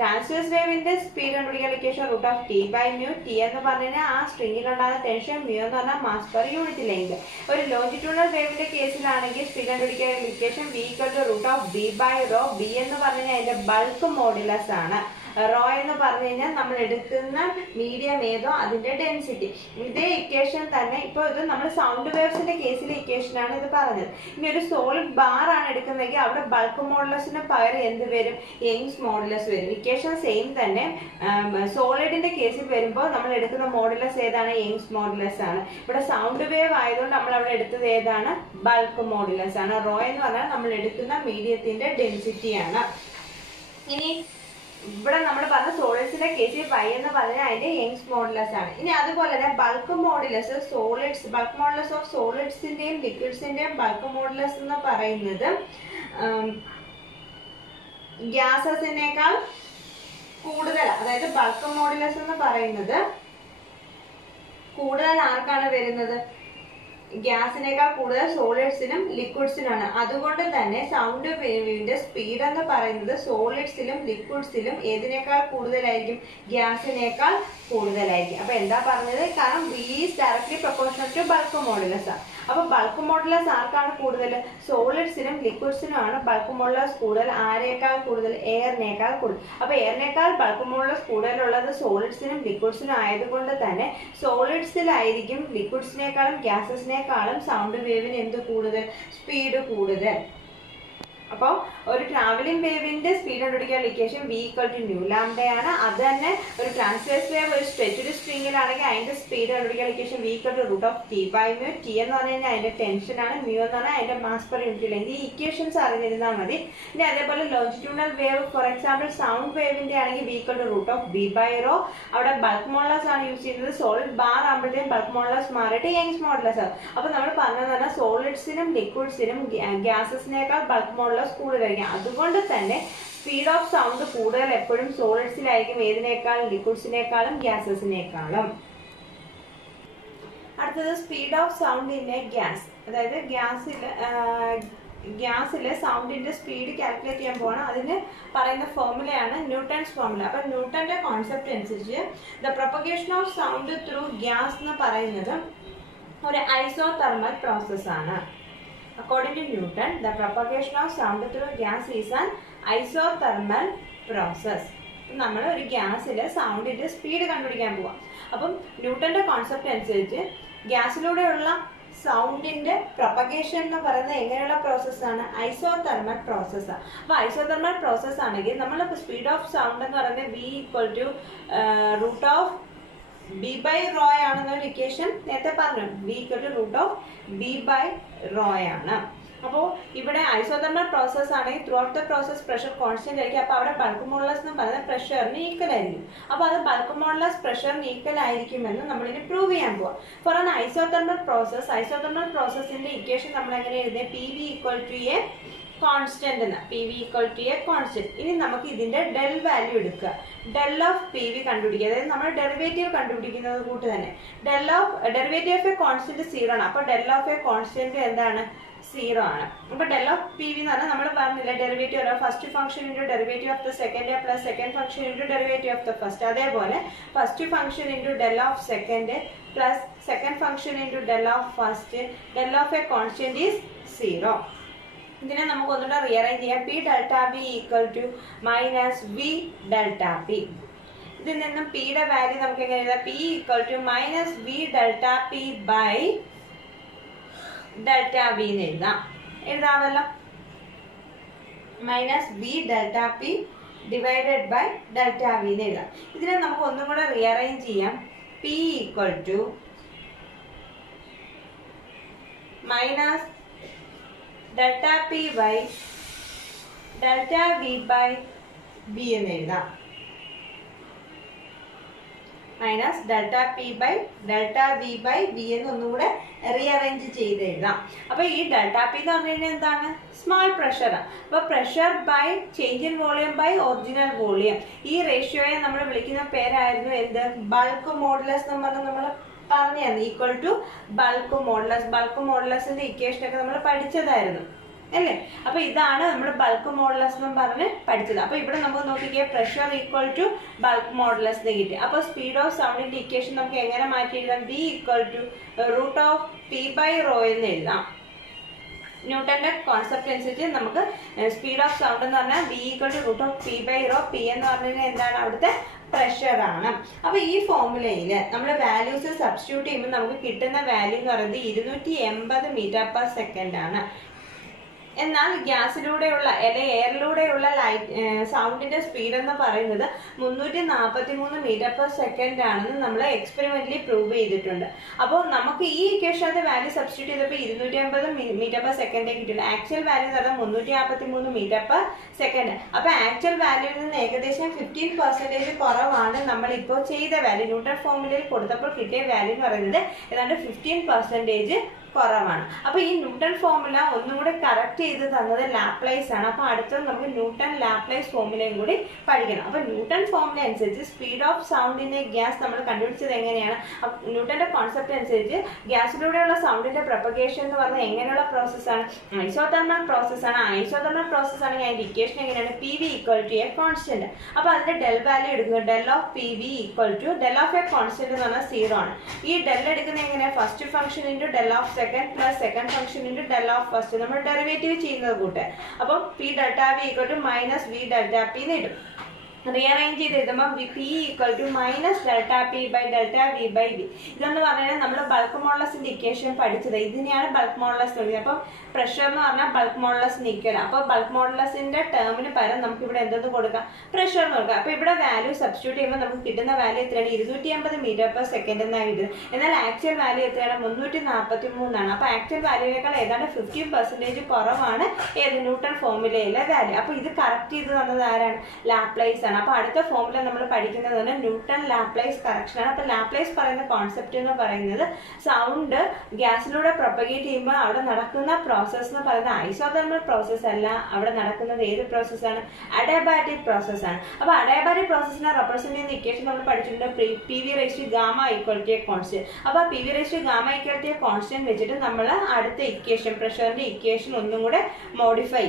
ട്രാൻസ്വേഴ്സ് വേവിന്റെ സ്പീഡ് കണ്ടുപിടിക്കാൻ ഇക്വേഷൻ √T/μ. ടി എന്ന് പറഞ്ഞു കഴിഞ്ഞാൽ ആ സ്ട്രിങ്ങിലുണ്ടാകുന്ന ടെൻഷൻ, മ്യൂ എന്ന് പറഞ്ഞാൽ മാസ് പെർ യൂണിറ്റ് ലെങ്ത്. ഒരു ലോഞ്ചിറ്റ്യൂഡിനൽ വേവിന്റെ കേസിലാണെങ്കിൽ സ്പീഡ് കണ്ടുപിടിക്കാൻ ഇക്വേഷൻ v = √b/ρ. ബി എന്ന് പറഞ്ഞു കഴിഞ്ഞാൽ അതിന്റെ ബൾക്ക് മോഡുലസ് ആണ്. റോ എന്ന് പറഞ്ഞു കഴിഞ്ഞാൽ നമ്മൾ എടുക്കുന്ന മീഡിയം ഏതോ അതിന്റെ ഡെൻസിറ്റി. ഇതേ ഇക്വേഷൻ തന്നെ ഇപ്പോൾ ഇത് നമ്മൾ സൗണ്ട് വേവ്സിന്റെ കേസിലെ ഇക്വേഷൻ ആണ് ഇത് പറഞ്ഞത്. ഇനി ഒരു സോളിഡ് ബാർ ആണ് എടുക്കുന്നതെങ്കിൽ അവിടെ ബൾക്ക് മോഡുലസിന് പകരം എന്ത് വരും? യങ്സ് മോഡുലസ് വരും. ഇക്വേഷൻ സെയിം തന്നെ. സോളിഡിന്റെ കേസിൽ വരുമ്പോൾ നമ്മൾ എടുക്കുന്ന മോഡുലസ് ഏതാണ്? യങ്സ് മോഡുലസ് ആണ്. ഇവിടെ സൗണ്ട് വേവ് ആയതുകൊണ്ട് നമ്മൾ അവിടെ എടുത്തത് ഏതാണ്? ബൾക്ക് മോഡുലസ് ആണ്. റോ എന്ന് പറഞ്ഞാൽ നമ്മൾ എടുക്കുന്ന മീഡിയത്തിന്റെ ഡെൻസിറ്റി ആണ്. ഇനി ഇവിടെ നമ്മൾ പറഞ്ഞ സോളിഡ്സിന്റെ കേസിൽ y എന്ന് പറഞ്ഞാൽ അതിന്റെ യങ്സ് മോഡുലസ് ആണ്. ഇനി അതുപോലെ തന്നെ bulk modulus solids, bulk modulus of സോളിഡ്സിന്റെയും ലിക്വിഡ്സിന്റെയും ബൾക്ക് മോഡുലസ് എന്ന് പറയുന്നത് ഗ്യാസസിനേക്കാൾ കൂടുതൽ, അതായത് ബൾക്ക് മോഡുലസ് എന്ന് പറയുന്നത് കൂടുതൽ ആർക്കാണ് വരുന്നത്? ഗ്യാസിനേക്കാൾ കൂടുതൽ സോളിഡ്സിനും ലിക്വിഡ്സിനാണ്. അതുകൊണ്ട് തന്നെ സൗണ്ട് വേവിന്റെ സ്പീഡ് എന്ന് പറയുന്നത് സോളിഡ്സിലും ലിക്വിഡ്സിലും ഏതിനേക്കാൾ കൂടുതലായിരിക്കും? ഗ്യാസിനേക്കാൾ കൂടുതലായിരിക്കും. അപ്പൊ എന്താ പറഞ്ഞത്? കാരണം v is directly proportional to bulk modulus ആണ്. അപ്പൊ ബൾക്ക് മോഡുലസ് ആർക്കാണ് കൂടുതൽ? സോളിഡ്സിനും ലിക്വിഡ്സിനും ആണ് ബൾക്ക് മോഡുലസ് കൂടുതൽ. ആരേക്കാൾ കൂടുതൽ? എയറിനേക്കാൾ കൂടുതൽ. അപ്പൊ എയറിനേക്കാൾ ബൾക്ക് മോഡുലസ് കൂടുതലുള്ളത് സോളിഡ്സിനും ലിക്വിഡ്സിനും ആയതുകൊണ്ട് തന്നെ സോളിഡ്സിലായിരിക്കും ലിക്വിഡ്സിനേക്കാളും ഗ്യാസസിനേക്കാളും സൗണ്ട് വേവിന് എന്ത് കൂടുതൽ? സ്പീഡ് കൂടുതൽ. അപ്പോൾ ഒരു ട്രാവലിംഗ് വേവിന്റെ സ്പീഡ് കണ്ടുപിടിക്കാൻ ഇക്വേഷൻ v = ν ആണ്. അത് തന്നെ ഒരു ട്രാൻസ്വേഴ്സ് വേവ് ഒരു സ്ട്രെച്ച്ഡ് സ്ട്രിങ്ങിലാണെങ്കിൽ അതിന്റെ സ്പീഡ് കണ്ടുപിടിക്കാൻ ഇക്വേഷൻ v = √T/μ. ടി എന്ന് പറഞ്ഞു കഴിഞ്ഞാൽ അതിന്റെ ടെൻഷൻ ആണ്, മ്യൂ എന്ന് പറഞ്ഞാൽ അതിന്റെ മാസ് പെർ യൂണിറ്റ് ലെങ്ത്. ഈ ഇക്വേഷൻസ് അറിഞ്ഞിരുന്നാൽ മതി. ഇനി അതേപോലെ longitudinal wave, for example sound വേവിന്റെ ആണെങ്കിൽ v = √b/ρ. അവിടെ ബൾക്ക് മോഡുലസ് ആണ് യൂസ് ചെയ്യുന്നത്. സോളിഡ് ബാർ ആകുമ്പോഴത്തേക്കും ബൾക്ക് മോഡുലസ് മാറിയിട്ട് യങ്സ് മോഡുലസ് ആകും. അപ്പൊ നമ്മൾ പറഞ്ഞത് തന്നെ സോളിഡ്സിനും ലിക്വിഡ്സിനും ഗ്യാസസിനേക്കാൾ ബൾക്ക് മോഡുലസ് കൂടുതലായിരിക്കും. അതുകൊണ്ട് തന്നെ സ്പീഡ് ഓഫ് സൗണ്ട് കൂടുതൽ എപ്പോഴും സോളിഡ്സിലായിരിക്കും. ഏതിനേക്കാളും? ലിക്വിഡ്സിനേക്കാളും ഗ്യാസസിനേക്കാളും. അടുത്തത് speed of sound in A gas. അതായത് ഗ്യാസിലെ സൗണ്ടിന്റെ സ്പീഡ് കാൽക്കുലേറ്റ് ചെയ്യാൻ പോകണം. അതിന് പറയുന്ന ഫോർമുലയാണ് ന്യൂട്ടൺസ് ഫോർമുല. അപ്പൊ ന്യൂട്ടന്റെ കോൺസെപ്റ്റ് അനുസരിച്ച് the propagation of sound through gas എന്ന് പറയുന്നത് ഒരു ഐസോതെർമൽ പ്രോസസ് ആണ്. According to Newton, the propagation of sound through gas is an isothermal process. നമ്മൾ ഒരു ഗ്യാസിലെ സൗണ്ടിന്റെ സ്പീഡ് കണ്ടുപിടിക്കാൻ പോവാം. അപ്പം ന്യൂട്ടന്റെ കോൺസെപ്റ്റ് അനുസരിച്ച് ഗ്യാസിലൂടെയുള്ള സൗണ്ടിന്റെ പ്രൊപ്പഗേഷൻ എന്ന് പറയുന്നത് എങ്ങനെയുള്ള പ്രോസസ്സാണ്? ഐസോതെർമൽ പ്രോസസ്സാണ്. അപ്പൊ ഐസോതെർമൽ പ്രോസസ് ആണെങ്കിൽ നമ്മൾ സ്പീഡ് ഓഫ് സൗണ്ട് എന്ന് പറയുന്നത് v = √b/ρ ആണെന്നൊരു ഇക്വേഷൻ നേരത്തെ പറഞ്ഞു. v = √b/ρ ആണ്. അപ്പോൾ ഇവിടെ ഐസോതെർമൽ പ്രോസസ് ആണെങ്കിൽ through out the process pressure constant ആയിരിക്കും. അപ്പൊ അവിടെ ബൾക്ക് മോഡുലസ് എന്ന് പറയുന്നത് പ്രഷറിന് ഈക്വൽ ആയിരിക്കും. അപ്പൊ അത് ബൾക്ക് മോഡുലസ് പ്രഷറിന് ഈക്വൽ ആയിരിക്കുമെന്ന് നമ്മളിനി പ്രൂവ് ചെയ്യാൻ പോവാം. ഫോർ ആൻ ഐസോതെർമൽ പ്രോസസ്സിന്റെ ഇക്വേഷൻ നമ്മൾ എങ്ങനെ എഴുതിയത്? PV = a കോൺസ്റ്റന്റ് എന്ന്. PV = a constant. ഇനി നമുക്ക് ഇതിന്റെ ഡെൽ വാല്യൂ എടുക്കുക. ഡെൽ ഓഫ് PV കണ്ടുപിടിക്കുക. അതായത് നമ്മൾ ഡെറിവേറ്റീവ് കണ്ടുപിടിക്കുന്നത് കൂട്ട് തന്നെ. ഡെറിവേറ്റീവ് ഓഫ് എ കോൺസ്റ്റന്റ് 0 ആണ്. അപ്പൊ ഡെൽ ഓഫ് എ കോൺസ്റ്റന്റ് എന്താണ്? 0 ആണ്. അപ്പൊ ഡെൽ ഓഫ് PV എന്ന് പറഞ്ഞാൽ നമ്മൾ പറഞ്ഞില്ല derivative of first function into derivative of the second plus second function into derivative of the first. അതേപോലെ first function into del of second plus second function into del of first. Del of a constant is 0. ഇതിനെ നമുക്ക് ഒന്നുകൂടെ rearrange ചെയ്യാം. P delta V = -V delta P. ഇതിൽ നിന്നും P യുടെ value നമുക്ക് എങ്ങനെ എഴുതാം? P = -V delta P by delta V എന്ന് എഴുതാമല്ലോ. -V delta P divided by delta V എന്ന് എഴുതാം. ഇതിനെ നമുക്ക് ഒന്നും കൂടെ റീഅറേഞ്ച് ചെയ്യാം. P = delta P by delta V by V എന്ന് എഴുതാം. Minus delta p by delta v by v എന്ന് ഒന്നുകൂടെ റീഅറേഞ്ച് ചെയ്ത് എഴുതാം. അപ്പൊ ഈ ഡെൽറ്റ പി എന്ന് പറഞ്ഞു കഴിഞ്ഞാൽ എന്താണ്? Small pressure. അപ്പൊ pressure by change in volume by original volume. ഈ റേഷ്യോയെ നമ്മൾ വിളിക്കുന്ന പേരായിരുന്നു എന്ത്? ബൾക്ക് മോഡുലസ് എന്ന് പറഞ്ഞാൽ നമ്മൾ പറഞ്ഞായിരുന്നു. Equal to bulk modulus. Bulk മോഡുലസിന്റെ ഇക്വേഷൻ ഒക്കെ നമ്മൾ പഠിച്ചതായിരുന്നു അല്ലേ? അപ്പൊ ഇതാണ് നമ്മൾ ബൾക്ക് മോഡുലസ് എന്ന് പറഞ്ഞ് പഠിച്ചത്. അപ്പൊ ഇവിടെ നമുക്ക് നോക്കിക്കേ, pressure equal to bulk modulus കിട്ടി. അപ്പൊ സ്പീഡ് ഓഫ് സൗണ്ടിന്റെ ഇക്വേഷൻ നമുക്ക് എങ്ങനെ മാറ്റി എഴുതാം? B equal to root of p by rho എന്ന് എഴുതാം. ന്യൂട്ടന്റെ കോൺസെപ്റ്റ് അനുസരിച്ച് നമുക്ക് സ്പീഡ് ഓഫ് സൗണ്ട് എന്ന് പറഞ്ഞാൽ b equal to root of p by rho. P എന്ന് പറഞ്ഞു കഴിഞ്ഞാൽ എന്താണ്? അവിടുത്തെ പ്രഷർ ആണ്. അപ്പൊ ഈ ഫോർമുലയിൽ നമ്മൾ വാല്യൂസ് സബ്സ്റ്റിറ്റ്യൂട്ട് ചെയ്യുമ്പോൾ നമുക്ക് കിട്ടുന്ന വാല്യൂ എന്ന് പറയുന്നത് 280 മീറ്റർ പെർ സെക്കൻഡ് ആണ്. എന്നാൽ ഗ്യാസിലൂടെയുള്ള എയറിലൂടെയുള്ള സൗണ്ടിന്റെ സ്പീഡ് എന്ന് പറയുന്നത് 343 മീറ്റർ പെർ സെക്കൻഡ് ആണെന്ന് നമ്മൾ എക്സ്പെരിമെന്റലി പ്രൂവ് ചെയ്തിട്ടുണ്ട്. അപ്പോൾ നമുക്ക് ഈ ഇക്വേഷനകത്ത് വാല്യൂ സബ്സ്റ്റിറ്റ്യൂട്ട് ചെയ്തപ്പോൾ 280 മീറ്റർ പെർ സെക്കൻഡ് കിട്ടില്ല. ആക്ച്വൽ വാല്യൂ എന്ന് പറഞ്ഞാൽ 343 മീറ്റർ പെർ സെക്കൻഡ്. അപ്പൊ ആക്ച്വൽ വാല്യൂവിൽ നിന്ന് ഏകദേശം 15% കുറവാണ് നമ്മൾ ഇപ്പോൾ ചെയ്ത വാല്യൂ. ന്യൂട്ടൺ ഫോർമുലയിൽ കൊടുത്തപ്പോൾ കിട്ടിയ വാല്യൂ എന്ന് പറയുന്നത് ഏതാണ്ട് 15% കുറവാണ്. അപ്പൊ ഈ ന്യൂട്ടൺ ഫോർമുല ഒന്നുകൂടെ കറക്റ്റ് ചെയ്ത് തന്നത് ലാപ്ലേസ് ആണ്. അപ്പൊ അടുത്തത് നമുക്ക് ന്യൂട്ടൺ ലാപ്ലേസ് ഫോർമുലയും കൂടി പഠിക്കണം. അപ്പൊ ന്യൂട്ടൺ ഫോർമുല അനുസരിച്ച് സ്പീഡ് ഓഫ് സൗണ്ടിന്റെ ഗ്യാസ് നമ്മൾ കണ്ടുപിടിച്ചത് എങ്ങനെയാണ്? ന്യൂട്ടന്റെ കോൺസെപ്റ്റ് അനുസരിച്ച് ഗ്യാസിലൂടെയുള്ള സൗണ്ടിന്റെ പ്രൊപ്പഗേഷൻ എന്ന് പറഞ്ഞാൽ എങ്ങനെയുള്ള പ്രോസസ്സാണ്? ഐസോതെർമൽ പ്രോസസ്സാണ്. ഐസോതെർമൽ പ്രോസസ് ആണെങ്കിൽ അതിന്റെ ഇക്വേഷൻ എങ്ങനെയാണ്? P v equal to a constant. അപ്പൊ അതിന്റെ ഡെൽ വാല്യൂ എടുക്കുന്നത് del of P v equal to del of a constant എന്ന് പറഞ്ഞാൽ 0 ആണ്. ഈ ഡെൽ എടുക്കുന്നത് എങ്ങനെയാണ്? First function into del of second plus second function into del of first. നമ്മൾ ഡെറിവേറ്റീവ് ചെയ്യുന്നത് കൂട്ട്. അപ്പം p delta v equal to minus v delta p എന്ന് ഇടും. റീഅറേഞ്ച് ചെയ്ത് എഴുതുമ്പോൾ p equal to minus delta p by delta v by v. ഇതെന്ന് പറഞ്ഞാൽ നമ്മൾ ബൾക്ക് മോഡുലസിന്റെ ഇക്വേഷൻ പഠിച്ചത്. ഇതിനെയാണ് ബൾക്ക് മോഡുലസ് വിളിക്കുന്നത്. അപ്പം പ്രഷർ എന്ന് പറഞ്ഞാൽ ബൾക്ക് മോഡുലസിന് ഈക്വൽ. അപ്പൊ ബൾക്ക് മോഡുലസിന്റെ ടേമിന് പകരം നമുക്ക് ഇവിടെ എന്തെന്ന് കൊടുക്കാം? പ്രഷർ എന്ന് കൊടുക്കാം. അപ്പൊ ഇവിടെ വാല്യൂ സബ്സ്റ്റിറ്റ്യൂട്ട് ചെയ്യുമ്പോൾ നമുക്ക് കിട്ടുന്ന വാല്യൂ എത്രയാണ്? 280 മീറ്റർ പെർ സെക്കൻഡ് എന്നാണ് കിട്ടുന്നത്. എന്നാൽ ആക്ച്വൽ വാല്യൂ എത്രയാണ്? 343 ആണ്. അപ്പൊ ആക്ച്വൽ വാല്യൂവിനേക്കാൾ ഏതാണ്ട് 15% കുറവാണ് ഏത്? ന്യൂട്ടൺ ഫോർമുലയിലെ വാല്യൂ. അപ്പൊ ഇത് കറക്റ്റ് ചെയ്ത് തന്നത് ആരാണ്? ലാപ്ലേസ് ആണ്. അപ്പൊ അടുത്ത ഫോർമുല നമ്മൾ പഠിക്കുന്നത് ന്യൂട്ടൺ ലാപ്ലേസ് കറക്ഷൻ ആണ്. അപ്പൊ ലാപ്ലേസ് പറയുന്ന കോൺസെപ്റ്റ് എന്ന് പറയുന്നത് സൗണ്ട് ഗ്യാസിലൂടെ പ്രൊപ്പഗേറ്റ് ചെയ്യുമ്പോൾ അവിടെ നടക്കുന്ന പ്രോസസ് എന്ന് പറയുന്നത് ഐസോതെർമൽ പ്രോസസ് അല്ല. അവിടെ നടക്കുന്നത് ഏത് പ്രോസസ്സാണ്? അഡയാബാറ്റിക് പ്രോസസ് ആണ്. അപ്പൊ അഡയാബാറ്റിക് പ്രോസസ്സിനെ റെപ്രസെന്റ് ചെയ്യുന്ന ഇക്വേഷൻ നമ്മൾ പഠിച്ചിട്ടുണ്ട്. P V raise to gamma equal to a constant. അപ്പൊ P V raise to gamma equal to a constant വെച്ചിട്ട് നമ്മൾ അടുത്ത ഇക്വേഷൻ പ്രഷറിന്റെ ഇക്വേഷൻ ഒന്നും കൂടെ മോഡിഫൈ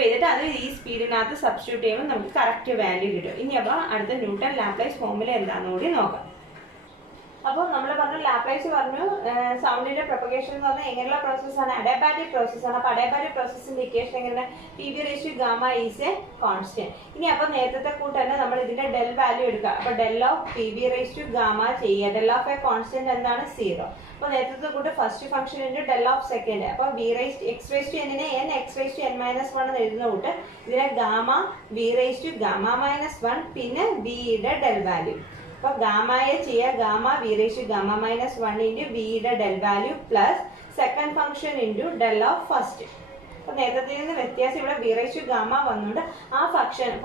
ചെയ്തിട്ട് അത് ഈ സ്പീഡിനകത്ത് സബ്സ്റ്റിറ്റ്യൂട്ട് ചെയ്യുമ്പോൾ നമുക്ക് കറക്റ്റ് വാല്യൂ കിട്ടും. ഇനി അപ്പൊ അടുത്ത ന്യൂട്ടൺ ലാപ്ലേസ് ഫോർമുല എന്താണെന്ന് കൂടി നോക്കാം. അപ്പോൾ നമ്മൾ പറഞ്ഞു ലാപ്ലേസ് പറഞ്ഞു സൗണ്ടിന്റെ പ്രൊപ്പഗേഷൻ എന്ന് പറഞ്ഞാൽ എങ്ങനെയുള്ള പ്രോസസ്സാണ്? അഡയാബാറ്റിക് പ്രോസസ്സാണ്. അപ്പൊ അഡയാബാറ്റിക് പ്രോസസ്സിന്റെ ഇക്വേഷൻ എങ്ങനെ? P V raise to gamma is a constant. ഇനി അപ്പൊ നേരത്തെ കൂട്ട് തന്നെ നമ്മൾ ഇതിന്റെ ഡെൽ വാല്യൂ എടുക്കുക. അപ്പൊ del of P V raise to gamma ചെയ്യുക. ഡെൽ ഓഫ് എ കോൺസ്റ്റന്റ് എന്താണ്? 0. അപ്പൊ നേരത്തെ കൂട്ട് first function into del of second. അപ്പൊ V raise X raise to എന്നിനെ N X raise to N minus 1 എന്ന് എഴുതുന്ന കൂട്ട് ഇതിനെ gamma V raise to gamma minus 1 പിന്നെ വിയുടെ ഡെൽ വാല്യൂ. അപ്പൊ ഗാമയെ ചെയ്യുക gamma V raise to gamma minus 1 into വിയുടെ del value plus second function into del of first. അപ്പൊ നേരത്തെ നിന്ന് വ്യത്യാസം ഇവിടെ വി റേസ് ടു ഗാമ വന്നുകൊണ്ട് ആ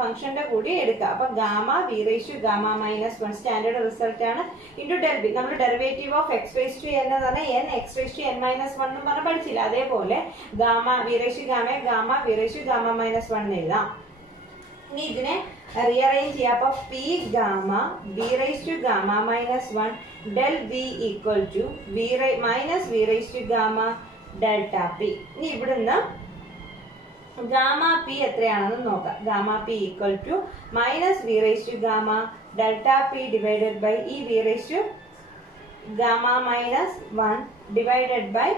ഫംഗ്ഷന്റെ കൂടി എടുക്കുക. അപ്പൊ gamma V raise to gamma minus 1 standard result ആണ് ഇൻറ്റു ഡെൽ ബി. നമ്മൾ derivative of x raise to n എന്ന് പറഞ്ഞാൽ n X raise to N minus 1 എന്ന് പറഞ്ഞാൽ പഠിച്ചില്ല. അതേപോലെ gamma V raise to gamma V raise to gamma minus 1 എന്ന് എഴുതാം. ഇനി ഇതിനെ റീഅറേഞ്ച് ചെയ്യാം. അപ്പൊ p gamma V raise to gamma minus 1 del v equal to minus V raise to gamma delta P. ഇനി ഇവിടുന്ന് ഗാമ പി എത്രയാണെന്ന് നോക്കാം. Gamma P equal to minus V raise to gamma delta P divided by ഈ V raise to gamma minus 1 divided by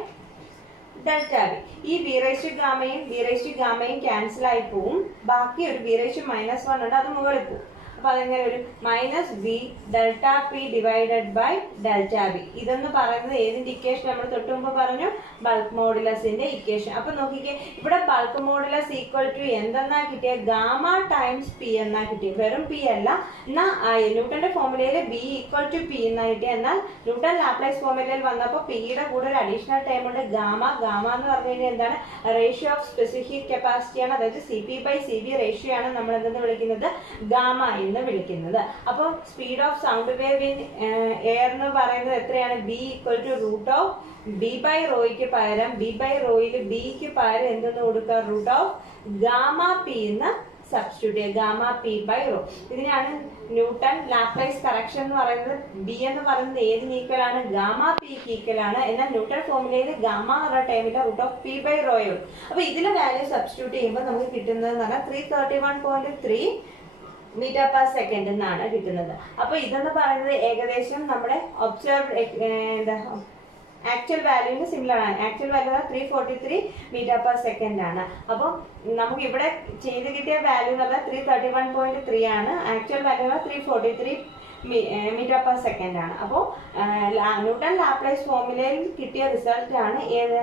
delta V. ഈ V raise to ഗാമയും cancel ആയി പോവും. ബാക്കി ഒരു വി റേസ് ടു മൈനസ് 1 ഉണ്ട്, അത് മുകളിൽ പോവും. അപ്പൊ അതെങ്ങനെ ഒരു minus v delta P divided by delta v. ഇതെന്ന് പറയുന്നത് ഏതിന്റെ ഇക്വേഷൻ? നമ്മൾ തൊട്ട് മുമ്പ് പറഞ്ഞു ബൾക്ക് മോഡുലസിന്റെ ഇക്വേഷൻ. അപ്പൊ നോക്കിക്കേ, ഇവിടെ ബൾക്ക് മോഡുലസ് ഈക്വൽ ടു എന്തെന്നാ കിട്ടിയ? ഗാമ ടൈംസ് പി എന്നാ കിട്ടിയ. വെറും പി അല്ല. എന്നാ ന്യൂട്ടന്റെ ഫോർമുലയില് ബി ഈക്വൽ ടു പി എന്നാ കിട്ടിയ. എന്നാൽ ന്യൂട്ടൺ ലാപ്ലേസ് ഫോർമുലയിൽ വന്നപ്പോൾ പിയുടെ കൂടെ ഒരു അഡീഷണൽ ടൈം ഉണ്ട് ഗാമ. ഗാമ എന്ന് പറഞ്ഞു കഴിഞ്ഞാൽ എന്താണ്? റേഷ്യോ ഓഫ് സ്പെസിഫിക് കപ്പാസിറ്റി ആണ്. അതായത് C P by C B ratio ആണ് നമ്മൾ എന്തെന്ന് വിളിക്കുന്നത്? ഗാമ എന്ന് വിളിക്കുന്നത്. അപ്പോൾ speed of sound wave in air എന്ന് പറയുന്നത് എത്രയാണ്? B equal to root of B by റോയ്ക്ക് പകരം ബി ബൈ റോയിൽ ബിക്ക് പകരം എന്തെന്ന് കൊടുക്കുക? റൂട്ട് ഓഫ് ഗാമ പി എന്ന് സബ്സ്റ്റിറ്റ്യൂട്ട് ചെയ്യുക. Gamma P by rho. ഇതിനാണ് ന്യൂട്ടൺ ലാപ്ലേസ് കറക്ഷൻ എന്ന് പറയുന്നത്. ബി എന്ന് പറയുന്നത് ഏതിന് ഈക്വൽ ആണ്? ഗാമ പിക്ക് ഈക്വൽ ആണ്. എന്നാൽ ന്യൂട്ടൺ ഫോർമുലയിൽ ഗാമ എന്നുള്ള ടൈമിന്റെ റൂട്ട് ഓഫ് പി ബൈ റോയോ. അപ്പൊ ഇതിലെ വാല്യൂ സബ്സ്റ്റിറ്റ്യൂട്ട് ചെയ്യുമ്പോൾ നമുക്ക് കിട്ടുന്നത് എന്ന് പറഞ്ഞാൽ 331.3 മീറ്റർ പെർ സെക്കൻഡ് എന്നാണ് കിട്ടുന്നത്. അപ്പൊ ഇതെന്ന് പറയുന്നത് ഏകദേശം നമ്മുടെ ഒബ്സർവ് ആക്ച്വൽ വാല്യൂവിന് സിമിലർ ആണ്. Actual value 343 metre per second ആണ്. അപ്പം നമുക്ക് ഇവിടെ ചെയ്ത് കിട്ടിയ വാല്യൂ എന്ന് പറഞ്ഞാൽ 331.3 ആണ്. Actual value 343 metre per second ആണ്. അപ്പോൾ ന്യൂട്ടൺ ലാപ്ലേസ് ഫോർമുലയിൽ കിട്ടിയ റിസൾട്ട് ആണ് ഏത്?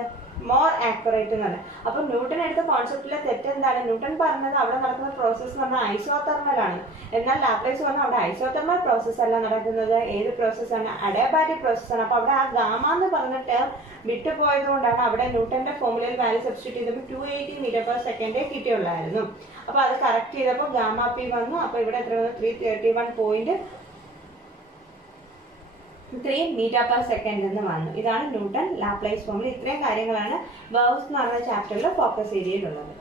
മോർ ആക്യുറേറ്റ് എന്ന് പറഞ്ഞത്. അപ്പൊ ന്യൂട്ടൺ എടുത്ത കോൺസെപ്റ്റിലെ തെറ്റ് എന്താണ്? ന്യൂട്ടൺ പറഞ്ഞത് അവിടെ നടക്കുന്ന പ്രോസസ്സ് എന്ന് പറഞ്ഞാൽ ഐസോതെർമൽ ആണ്. എന്നാൽ ലാപ്ലേസ് പറഞ്ഞാൽ അവിടെ ഐസോതെർമൽ പ്രോസസ് അല്ല നടക്കുന്നത്. ഏത് പ്രോസസ്സാണ്? അഡിയാബാറ്റിക് പ്രോസസ്സാണ്. അപ്പൊ അവിടെ ആ ഗാമ എന്ന് പറഞ്ഞിട്ട് വിട്ടുപോയത് കൊണ്ടാണ് അവിടെ ന്യൂട്ടന്റെ ഫോർമുലയിൽ വാല്യൂ സബ്സ്റ്റിറ്റ്യൂട്ട് ചെയ്തപ്പോൾ 280 മീറ്റർ പെർ സെക്കൻഡേ കിട്ടിയുള്ളായിരുന്നു. അപ്പൊ അത് കറക്റ്റ് ചെയ്തപ്പോൾ ഗാമ പി വന്നു. അപ്പൊ ഇവിടെ എത്ര വന്നു? 331.3 മീറ്റർ പെർ സെക്കൻഡ് എന്ന് വന്നു. ഇതാണ് ന്യൂട്ടൺ ലാപ്ലേസ് ഫോർമുല. ഇത്രയും കാര്യങ്ങളാണ് വേവ്സ് എന്ന് പറഞ്ഞ ചാപ്റ്ററിൽ ഫോക്കസ് ഏരിയയിലുള്ളത്.